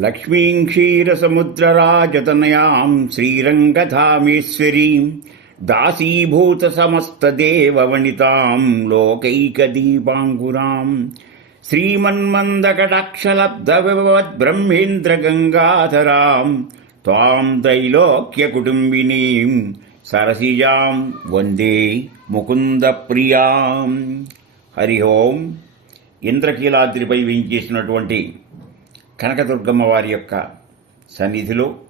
లక్ష్మీం క్షీరసముద్రరాజతనయాం శ్రీరంగధామేశ్వరీం దాసీభూత సమస్తదేవవనితాం లోకైకదీపాంకురాం శ్రీమన్మందకటాక్షలబ్ధవద్బ్రహ్మేంద్రగంగాధరాం త్వాం త్రైలోక్యకుటుంబినీం సరసిజాం వందే ముకుందప్రియాం. హరి ఓం. ఇంద్రకీలాద్రిపై వేయించేసినటువంటి కనకదుర్గమ్మ వారి యొక్క సన్నిధిలో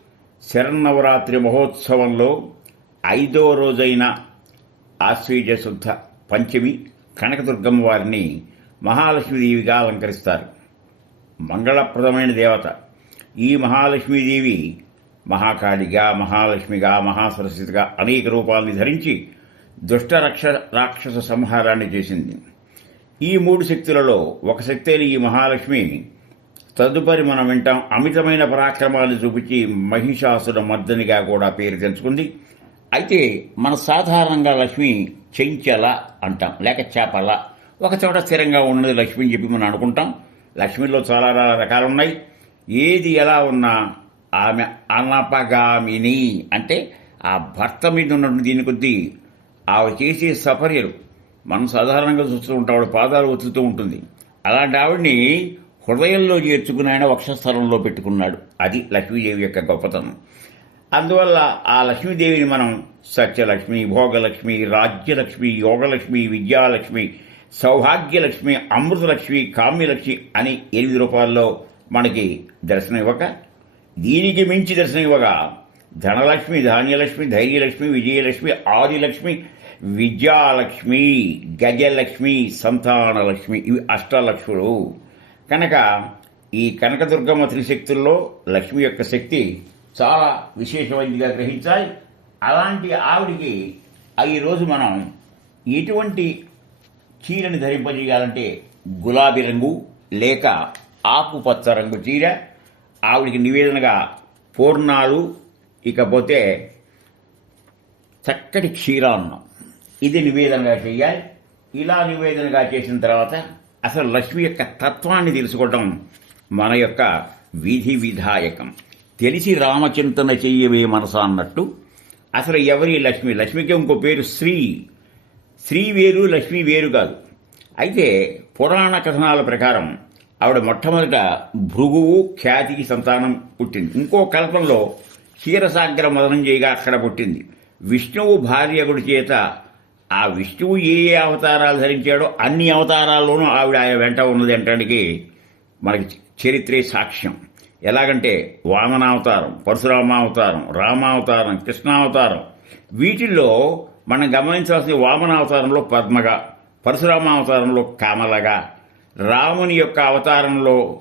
శరన్నవరాత్రి మహోత్సవంలో ఐదో రోజైన ఆశ్వీజ శుద్ధ పంచమి కనకదుర్గమ్మ వారిని మహాలక్ష్మీదేవిగా అలంకరిస్తారు. మంగళప్రదమైన దేవత. ఈ మహాలక్ష్మీదేవి మహాకాళిగా మహాలక్ష్మిగా మహాసరస్వతిగా అనేక రూపాలని ధరించి దుష్ట రక్ష రాక్షస సంహారాన్ని చేసింది. ఈ మూడు శక్తులలో ఒక శక్తి అయిన ఈ మహాలక్ష్మి తదుపరి మనం వింటాం అమితమైన పరాక్రమాలు చూపించి మహిషాసుర మర్దనిగా కూడా పేరు తెంచుకుంది అయితే మన సాధారణంగా లక్ష్మి చెంచల అంటాం లేక చేపల. ఒక చోట స్థిరంగా ఉన్నది లక్ష్మి అని చెప్పి మనం అనుకుంటాం. లక్ష్మిలో చాలా రకాలు ఉన్నాయి ఏది ఎలా ఉన్నా ఆమె అనపగామిని అంటే ఆ భర్త మీద ఉన్నటువంటి దీని కొద్దీ ఆవిడ చేసే సఫర్యలు మనం సాధారణంగా చూస్తూ ఉంటాం ఆవిడ పాదాలు ఒత్తుతూ ఉంటుంది. అలాంటి ఆవిడ్ని హృదయంలో చేర్చుకుని ఆయన వక్షస్థలంలో పెట్టుకున్నాడు. అది లక్ష్మీదేవి యొక్క గొప్పతనం. అందువల్ల ఆ లక్ష్మీదేవిని మనం సత్యలక్ష్మి భోగలక్ష్మి రాజ్యలక్ష్మి యోగలక్ష్మి విద్యాలక్ష్మి సౌభాగ్యలక్ష్మి అమృతలక్ష్మి కామ్యలక్ష్మి అని ఎనిమిది రూపాయల్లో మనకి దర్శనం ఇవ్వక దీనికి మించి దర్శనం ఇవ్వగా ధనలక్ష్మి ధాన్యలక్ష్మి ధైర్యలక్ష్మి విజయలక్ష్మి ఆదిలక్ష్మి విద్యాలక్ష్మి గజలక్ష్మి సంతానలక్ష్మి ఇవి అష్టలక్ష్ములు కనుక ఈ కనకదుర్గమ్మ త్రిశక్తుల్లో లక్ష్మి యొక్క శక్తి చాలా విశేషమైనదిగా గ్రహించాలి అలాంటి ఆవిడికి ఈరోజు మనం ఎటువంటి చీరని ధరింపజేయాలంటే గులాబీ రంగు లేక ఆకుపచ్చ రంగు చీర ఆవిడికి నివేదనగా పూర్ణాలు ఇకపోతే చక్కటి క్షీరాన్నం. ఇది నివేదనగా చేయాలి. ఇలా నివేదనగా చేసిన తర్వాత అసలు లక్ష్మి యొక్క తత్వాన్ని తెలుసుకోవడం మన యొక్క విధి విధాయకం. తెలిసి రామచింతన చెయ్యవే మనస అన్నట్టు అసలు ఎవరి లక్ష్మి? లక్ష్మికి ఇంకో పేరు శ్రీ. శ్రీ వేరు లక్ష్మి వేరు కాదు. అయితే పురాణ కథనాల ప్రకారం ఆవిడ మొట్టమొదట భృగువు ఖ్యాతికి సంతానం పుట్టింది. ఇంకో కల్పంలో క్షీరసాగ్ర మదనం చేయగా అక్కడ పుట్టింది. విష్ణువు భార్యకుడి చేత ఆ విష్ణువు ఏ ఏ అవతారాలు ధరించాడో అన్ని అవతారాల్లోనూ ఆవిడ ఆయన వెంట ఉన్నది అంటానికి మనకి చరిత్రే సాక్ష్యం. ఎలాగంటే వామనావతారం పరశురామావతారం రామావతారం కృష్ణావతారం. వీటిల్లో మనం గమనించాల్సిన వామనావతారంలో పద్మగా పరశురామావతారంలో కామలగా రాముని యొక్క అవతారంలో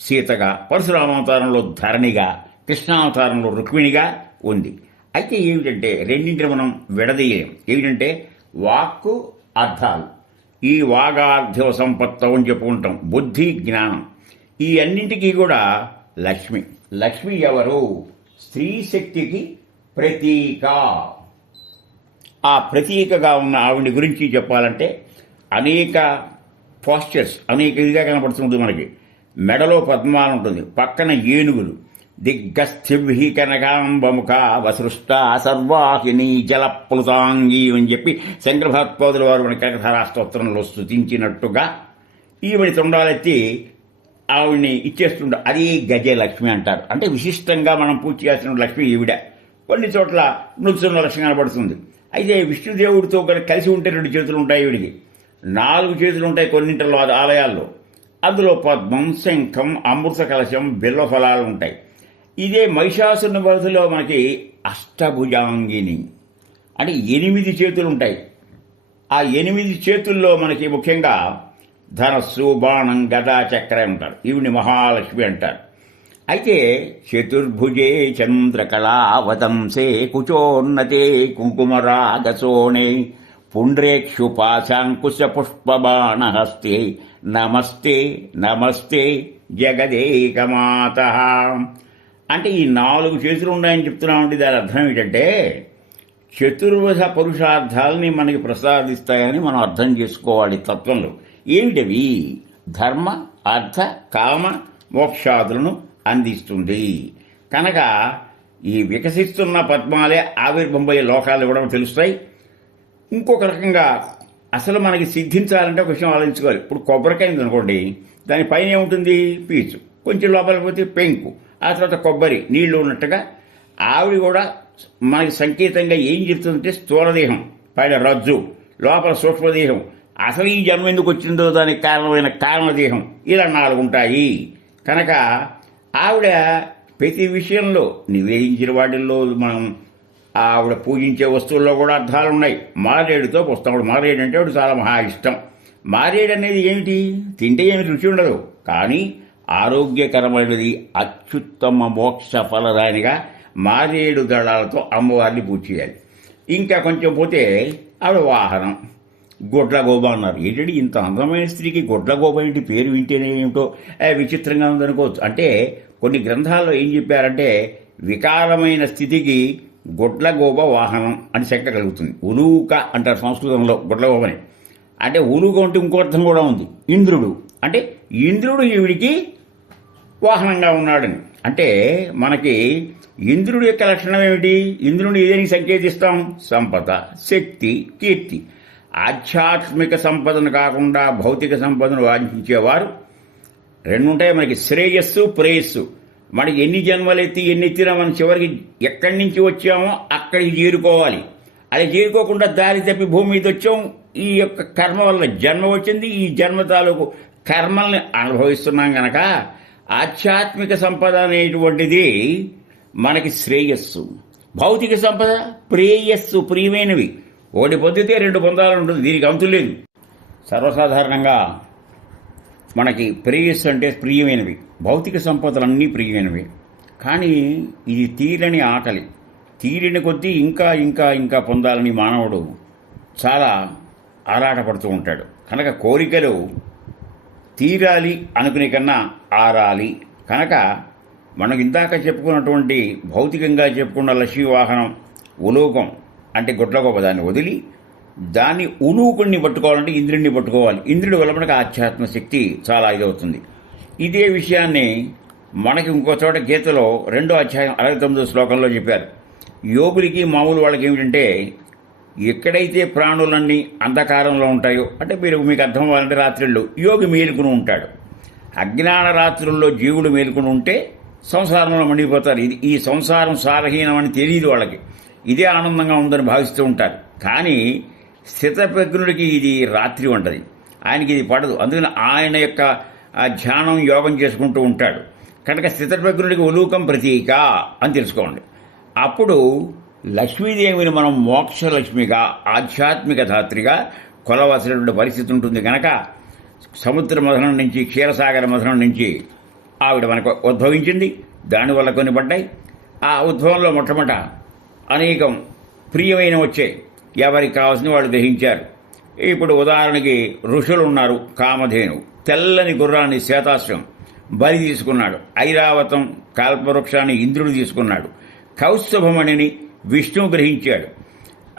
సీతగా పరశురామావతారంలో ధరణిగా కృష్ణావతారంలో రుక్మిణిగా ఉంది. అయితే ఏమిటంటే రెండింటిని మనం విడదీయం ఏమిటంటే వాక్కు అర్థాలు. ఈ వాగార్థ్య సంపత్తం అని చెప్పుకుంటాం బుద్ధి జ్ఞానం. ఈ అన్నింటికీ కూడా లక్ష్మి. లక్ష్మి ఎవరు? స్త్రీ శక్తికి ప్రతీక. ఆ ప్రతీకగా ఉన్న ఆవిడ గురించి చెప్పాలంటే అనేక పోస్చర్స్ అనేక ఇదిగా కనపడుతుంది మనకి. మెడలో పద్మాలు ఉంటుంది. పక్కన ఏనుగులు. దిగ్గస్థిభి కనకాంబముఖ వసృష్ట సర్వాహిని జలప్లుతాంగి అని చెప్పి శంకరభగత్పాదుల వారు మన కనకధారాస్తోత్రంలో స్థుతించినట్టుగా ఈవిడి తొండాలెత్తి ఆవిడ్ని ఇచ్చేస్తుండ అది గజలక్ష్మి అంటారు. అంటే విశిష్టంగా మనం పూజ చేసిన లక్ష్మి ఈవిడ. కొన్ని చోట్ల నృత్యంలో లక్ష్మి కనబడుతుంది. అయితే విష్ణుదేవుడితో కలిసి ఉంటే రెండు చేతులు ఉంటాయి ఈవిడికి. నాలుగు చేతులు ఉంటాయి కొన్నింటిలో ఆలయాల్లో. అందులో పద్మం శంఖం అమృత కలశం బిల్వ ఫలాలు ఉంటాయి. ఇదే మహిషాసుని వరసలో మనకి అష్టభుజాంగిని. అంటే ఎనిమిది చేతులు ఉంటాయి ఆ ఎనిమిది చేతుల్లో మనకి ముఖ్యంగా ధనస్సు బాణం గదా చక్రం ఉంటారు. ఈవిని మహాలక్ష్మి అంటారు. అయితే చతుర్భుజే చంద్రకళావతంసే కుచోన్నతే కుంకుమరాగసోణే పుండ్రేక్షుపాశాంకుశ పుష్పబాణహస్తే నమస్తే నమస్తే జగదేకమాత. అంటే ఈ నాలుగు చేతులు ఉన్నాయని చెప్తున్నామంటే దాని అర్థం ఏంటంటే చతుర్వధ పురుషార్థాలని మనకి ప్రసాదిస్తాయని మనం అర్థం చేసుకోవాలి తత్వంలో. ఏమిటవి? ధర్మ అర్థ కామ మోక్షాదులను అందిస్తుంది. కనుక ఈ వికసిస్తున్న పద్మాలే ఆవిర్భంపయ్యే లోకాలు ఇవ్వడం తెలుస్తాయి. ఇంకొక రకంగా అసలు మనకి సిద్ధించాలంటే ఒక విషయం ఆలోచించుకోవాలి. ఇప్పుడు కొబ్బరికాయ ఉంది అనుకోండి దాని పైన ఏముంటుంది? పీచు. కొంచెం లోపలికి పోతే పెంకు. ఆ తర్వాత కొబ్బరి నీళ్ళు ఉన్నట్టుగా ఆవిడ కూడా మనకి సంకేతంగా ఏం చెప్తుందంటే స్థూలదేహం పైన రజ్జు లోపల సూక్ష్మదేహం. అసలు ఈ జన్మ ఎందుకు వచ్చిందో దానికి కారణమైన కారణదేహం. ఇలా నాలుగు ఉంటాయి కనుక ఆవిడ ప్రతి విషయంలో నివేదించిన వాటిల్లో మనం ఆవిడ పూజించే వస్తువుల్లో కూడా అర్థాలు ఉన్నాయి. మారేడుతో పుస్తకం మారేడు అంటే ఆవిడ చాలా మహా ఇష్టం. మారేడు అనేది ఏమిటి? తింటే ఏమి రుచి ఉండదు. కానీ ఆరోగ్యకరమైనది అత్యుత్తమ మోక్ష ఫలదానిగా మారేడు దళాలతో అమ్మవారిని పూజ చేయాలి. ఇంకా కొంచెం పోతే ఆవిడ వాహనం. గొడ్లగోబ అన్నారు. ఏంటంటే ఇంత అందమైన స్త్రీకి గుడ్లగోబ ఏంటి? పేరు వింటేనే ఏమిటో? విచిత్రంగా ఉందనుకోవచ్చు అంటే కొన్ని గ్రంథాల్లో ఏం చెప్పారంటే వికారమైన స్థితికి గుడ్లగోబ వాహనం అని శంక కలుగుతుంది. ఉలూక అంటారు సంస్కృతంలో గొడ్లగోబని. అంటే ఉలుగు అంటే ఇంకో అర్థం కూడా ఉంది. ఇంద్రుడు. అంటే ఇంద్రుడు ఈవిడికి వాహనంగా ఉన్నాడని. అంటే మనకి ఇంద్రుడి యొక్క లక్షణం ఏమిటి? ఇంద్రుని ఏదని సంకేతిస్తాం? సంపద శక్తి కీర్తి. ఆధ్యాత్మిక సంపదను కాకుండా భౌతిక సంపదను వాంఛించేవారు రెండు ఉంటాయి. మనకి శ్రేయస్సు ప్రేయస్సు. మనకి ఎన్ని జన్మలెత్తి ఎన్ని ఎత్తినా మనం చివరికి ఎక్కడి నుంచి వచ్చామో అక్కడికి చేరుకోవాలి. అది చేరుకోకుండా దారి తప్పి భూమి మీద వచ్చాం. ఈ యొక్క కర్మ వల్ల జన్మ వచ్చింది. ఈ జన్మ తాలూకు కర్మల్ని అనుభవిస్తున్నాం గనక ఆధ్యాత్మిక సంపద అనేటువంటిది మనకి శ్రేయస్సు. భౌతిక సంపద ప్రేయస్సు ప్రియమైనవి. ఒకటి పొందితే రెండు పొందాలని ఉంటుంది. దీనికి అంతు లేదు. సర్వసాధారణంగా మనకి ప్రేయస్సు అంటే ప్రియమైనవి. భౌతిక సంపదలన్నీ ప్రియమైనవి. కానీ ఇది తీరని ఆకలి. తీరిన కొద్దీ ఇంకా ఇంకా ఇంకా పొందాలని మానవుడు చాలా ఆరాటపడుతూ ఉంటాడు. కనుక కోరికలు తీరాలి అనుకునే కన్నా ఆరాలి. కనుక మనం ఇందాక చెప్పుకున్నటువంటి భౌతికంగా చెప్పుకున్న లక్ష్మీ వాహనం ఉలోకం అంటే గుడ్లగొప్ప దాన్ని వదిలి దాన్ని ఉలూకుడిని పట్టుకోవాలంటే ఇంద్రుడిని పట్టుకోవాలి. ఇంద్రుడి వల్ల మనకు ఆధ్యాత్మ శక్తి చాలా ఇదవుతుంది. ఇదే విషయాన్ని మనకి ఇంకో చోట గీతలో రెండో అధ్యాయం అరవై తొమ్మిదో శ్లోకంలో చెప్పారు. యోగులకి మామూలు వాళ్ళకి ఏమిటంటే ఎక్కడైతే ప్రాణులన్నీ అంధకారంలో ఉంటాయో అంటే మీరు మీకు అర్థం అవ్వాలంటే రాత్రిళ్ళు యోగి మేలుకుని ఉంటాడు. అజ్ఞాన రాత్రుల్లో జీవుడు మేలుకుని ఉంటే సంసారంలో మండిపోతారు. ఇది ఈ సంసారం సారహీనమని తెలియదు వాళ్ళకి. ఇదే ఆనందంగా ఉందని భావిస్తూ ఉంటారు. కానీ స్థితప్రజ్ఞుడికి ఇది రాత్రి ఉండదు ఆయనకి ఇది పడదు. అందుకని ఆయన యొక్క ధ్యానం యోగం చేసుకుంటూ ఉంటాడు. కనుక స్థితప్రజ్ఞుడికి ఉలూకం ప్రతీక అని తెలుసుకోండి. అప్పుడు లక్ష్మీదేవిని మనం మోక్షలక్ష్మిగా ఆధ్యాత్మిక ధాత్రిగా కొలవలసినటువంటి పరిస్థితి ఉంటుంది కనుక సముద్ర మథనం నుంచి క్షీరసాగర మథనం నుంచి ఆవిడ మనకు ఉద్భవించింది. దానివల్ల కొన్ని పడ్డాయి. ఆ ఉద్భవంలో మొట్టమొదట అనేకం ప్రియమైన వచ్చే ఎవరికి కావాల్సిన వాళ్ళు గ్రహించారు ఇప్పుడు ఉదాహరణకి ఋషులు ఉన్నారు కామధేను. తెల్లని గుర్రాన్ని శ్వేతాశ్రం బలి తీసుకున్నాడు. ఐరావతం కల్పవృక్షాన్ని ఇంద్రుడు తీసుకున్నాడు. కౌస్తుభమణిని విష్ణువు గ్రహించాడు.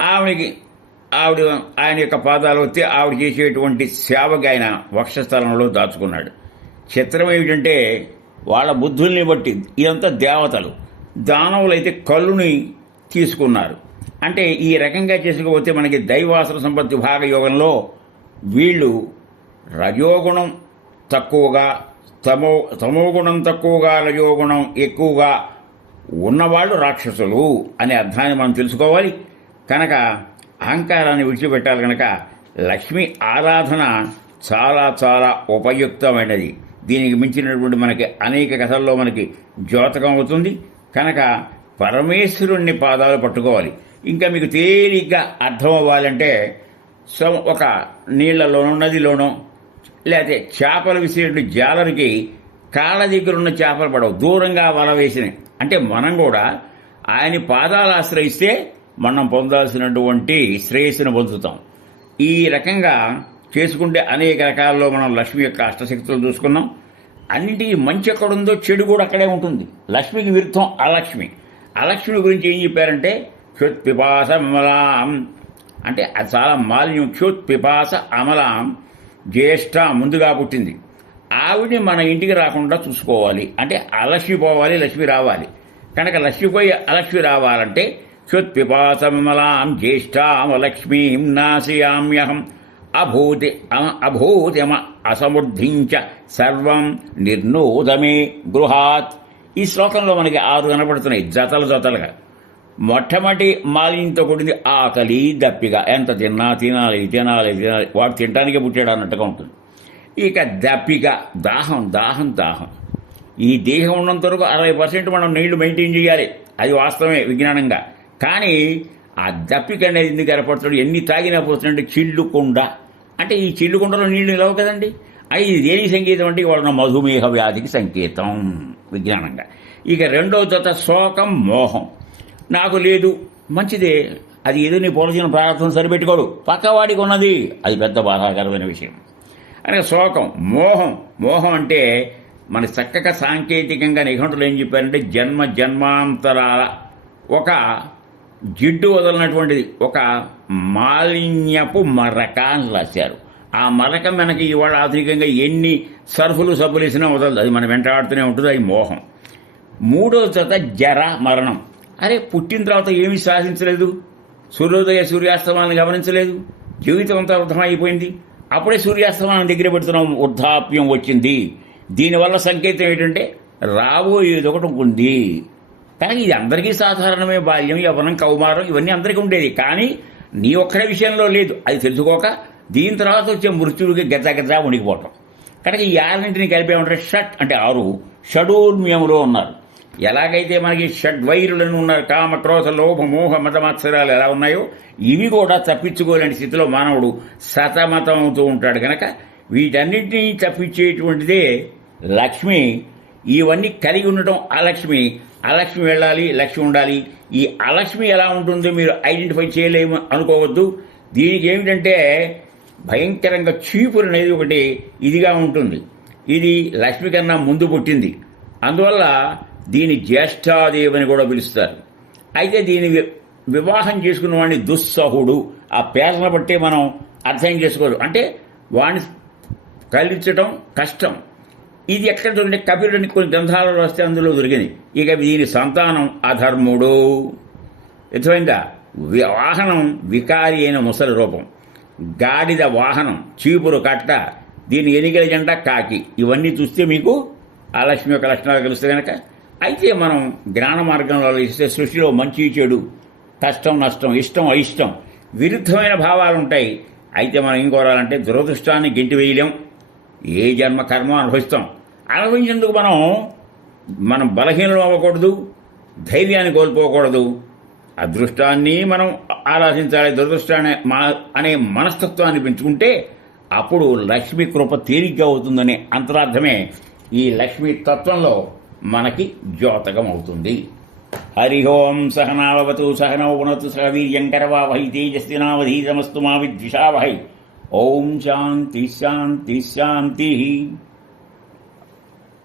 ఆవిడకి ఆవిడ ఆయన యొక్క పాదాలు వస్తే ఆవిడ చేసేటువంటి సేవకి ఆయన వక్షస్థలంలో దాచుకున్నాడు. చిత్రం ఏమిటంటే వాళ్ళ బుద్ధుల్ని బట్టి ఇదంతా దేవతలు. దానవులైతే కళ్ళుని తీసుకున్నారు. అంటే ఈ రకంగా చేసుకుపోతే మనకి దైవాసుర సంపత్తి భాగ యోగంలో వీళ్ళు రజోగుణం తక్కువగా తమో తమోగుణం తక్కువగా రజోగుణం ఎక్కువగా ఉన్నవాళ్ళు రాక్షసులు అనే అర్థాన్ని మనం తెలుసుకోవాలి. కనుక అహంకారాన్ని విడిచిపెట్టాలి కనుక లక్ష్మి ఆరాధన చాలా చాలా ఉపయుక్తమైనది. దీనికి మించినటువంటి మనకి అనేక కథల్లో మనకి జ్యోతకం అవుతుంది. కనుక పరమేశ్వరుణ్ణి పాదాలు పట్టుకోవాలి. ఇంకా మీకు తేలిగ్గా అర్థం అవ్వాలంటే ఒక నీళ్ళలోనో నదిలోనో లేకపోతే చేపలు విసిరేటువంటి జాలరికి కాళ్ళ దగ్గర ఉన్న చేపలు పడవు. దూరంగా వల వేసినాయి అంటే మనం కూడా ఆయన పాదాలు ఆశ్రయిస్తే మనం పొందాల్సినటువంటి శ్రేయస్సును పొందుతాం. ఈ రకంగా చేసుకుంటే అనేక రకాల్లో మనం లక్ష్మి యొక్క అష్టశక్తులు చూసుకున్నాం. అన్నిటికీ మంచి ఎక్కడుందో చెడు కూడా అక్కడే ఉంటుంది. లక్ష్మికి విరుద్ధం అలక్ష్మి. అలక్ష్మి గురించి ఏం చెప్పారంటే క్షుత్ పిపాస అమలాం. అంటే అది చాలా మాలిన్యం. క్షుత్ పిపాస అమలాం జ్యేష్ఠ ముందుగా పుట్టింది. ఆవిడ్ని మన ఇంటికి రాకుండా చూసుకోవాలి. అంటే అలక్ష్మి పోవాలి లక్ష్మి రావాలి. కనుక లక్ష్మిపోయి అలక్ష్మి రావాలంటే క్షుత్పిపాసమలాం జ్యేష్ఠాం లక్ష్మీం నాశయామ్యహం అభూతి అమ- అభూతిమ అసమృద్ధించ సర్వం నిర్నూదమే గృహాత్. ఈ శ్లోకంలో మనకి ఆరు కనబడుతున్నాయి జతలు జతలుగా. మొట్టమొదటి మాలిన్యంతో కూడింది ఆకలి దప్పిగా ఎంత తిన్నా తినాలి తినాలి తినాలి. వాడు తినడానికి పుట్టాడు అన్నట్టుగా ఉంటుంది. ఇక దప్పిక దాహం దాహం దాహం. ఈ దేహం ఉన్నంత వరకు అరవై పర్సెంట్ మనం నీళ్ళు మెయింటైన్ చేయాలి. అది వాస్తవమే విజ్ఞానంగా. కానీ ఆ దప్పిక అనేది ఎందుకు ఏర్పడుతుంది ఎన్ని తాగినా పోతుందంటే చిల్లుకుండ అంటే ఈ చిల్లుకుండలో నీళ్ళు నిలవు కదండి. అది ఇది దేని సంకేతం అంటే వాళ్ళ మధుమేహ వ్యాధికి సంకేతం విజ్ఞానంగా. ఇక రెండో జత శోకం మోహం. నాకు లేదు. మంచిదే. అది ఏదో నీ పోలసిన ప్రార్థన సరిపెట్టుకోడు. పక్కవాడికి ఉన్నది. అది పెద్ద బాధాకరమైన విషయం. అనగా శోకం మోహం. మోహం అంటే మన చక్కగా సాంకేతికంగా నిఘంటులు ఏం చెప్పారంటే జన్మ జన్మాంతరాల ఒక జిడ్డు వదలనటువంటిది. ఒక మాలిన్యపు మరక అని రాశారు. ఆ మరక మనకి ఇవాళ ఆధునికంగా ఎన్ని సర్ఫులు సబ్బులు ఇచ్చినా వదలదు. అది మనం వెంటాడుతూనే ఉంటుంది. అది మోహం. మూడో జత జర మరణం. అరే పుట్టిన తర్వాత ఏమీ సాధించలేదు. సూర్యోదయ సూర్యాస్తమాన్ని గమనించలేదు. జీవితం అంతా అర్థమైపోయింది అయిపోయింది. అప్పుడే సూర్యాస్తమానం దగ్గర పెడుతున్నాం వృద్ధాప్యం వచ్చింది. దీనివల్ల సంకేతం ఏంటంటే రాబోయేది ఒకటి ఉంది కానీ ఇది అందరికీ సాధారణమే బాల్యం యవనం కౌమారం ఇవన్నీ అందరికీ ఉండేది. కానీ నీ ఒక్కడి విషయంలో లేదు. అది తెలుసుకోక దీని తర్వాత వచ్చే మృత్యుడికి గజ గజ ఉనికిపోవటం కనుక ఈ ఆరింటిని కలిపేమంటారు షట్ అంటే ఆరు. షడూర్మ్యంలో ఉన్నారు. ఎలాగైతే మనకి షడ్వైరులను ఉన్నారు కామ క్రోధ లోభ మోహ మతమత్సరాలు ఎలా ఉన్నాయో ఇవి కూడా తప్పించుకోలేని స్థితిలో మానవుడు సతమతం అవుతూ ఉంటాడు కనుక వీటన్నిటినీ తప్పించేటువంటిదే లక్ష్మి. ఇవన్నీ కలిగి ఉండటం అలక్ష్మి. అలక్ష్మి వెళ్ళాలి లక్ష్మి ఉండాలి. ఈ అలక్ష్మి ఎలా ఉంటుందో మీరు ఐడెంటిఫై చేయలేము అనుకోవద్దు. దీనికి ఏమిటంటే భయంకరంగా చీపురు అనేది ఒకటి ఇదిగా ఉంటుంది. ఇది లక్ష్మి కన్నా ముందు పుట్టింది. అందువల్ల దీని జ్యేష్ఠాదేవి అని కూడా పిలుస్తారు. అయితే దీని వి- వివాహం చేసుకున్న వాడిని దుస్సహుడు. ఆ పేర్లను బట్టే మనం అర్థం చేసుకోరు అంటే వాడిని కలిగించడం కష్టం. ఇది ఎక్కడ దొరికితే కపిలుడిని కొన్ని గ్రంథాలలో వస్తే అందులో దొరికింది. ఇక దీని సంతానం అధర్ముడు. యథమైందా వాహనం వికారి అయిన ముసలి రూపం. గాడిద వాహనం చీపురు కట్ట దీని ఎనిగల జెండా కాకి. ఇవన్నీ చూస్తే మీకు ఆ లక్ష్మి యొక్క లక్షణాలు కలిస్తే కనుక అయితే మనం జ్ఞాన మార్గంలో ఇస్తే సృష్టిలో మంచి చెడు కష్టం నష్టం ఇష్టం అయిష్టం విరుద్ధమైన భావాలు ఉంటాయి అయితే మనం ఏం కోరాలంటే దురదృష్టాన్ని గెంటి వేయలేం. ఏ జన్మ కర్మ అనుభవిస్తాం. అనుభవించేందుకు మనం మనం బలహీనం అవ్వకూడదు ధైర్యాన్ని కోల్పోకూడదు. అదృష్టాన్ని మనం ఆరాధించాలి. దురదృష్టాన్ని మా అనే మనస్తత్వాన్ని పెంచుకుంటే అప్పుడు లక్ష్మి కృప తేలిగ్గా అవుతుందనే అంతరార్థమే ఈ లక్ష్మీ తత్వంలో మనకి ద్యోతకం అవుతుంది హరి ఓం సహనావతు సహనౌ పునతు సహ వీర్యంకరవావహై తేజస్వినావధీతమస్తు మా విద్విషావహై. ఓం శాంతి శాంతి శాంతి.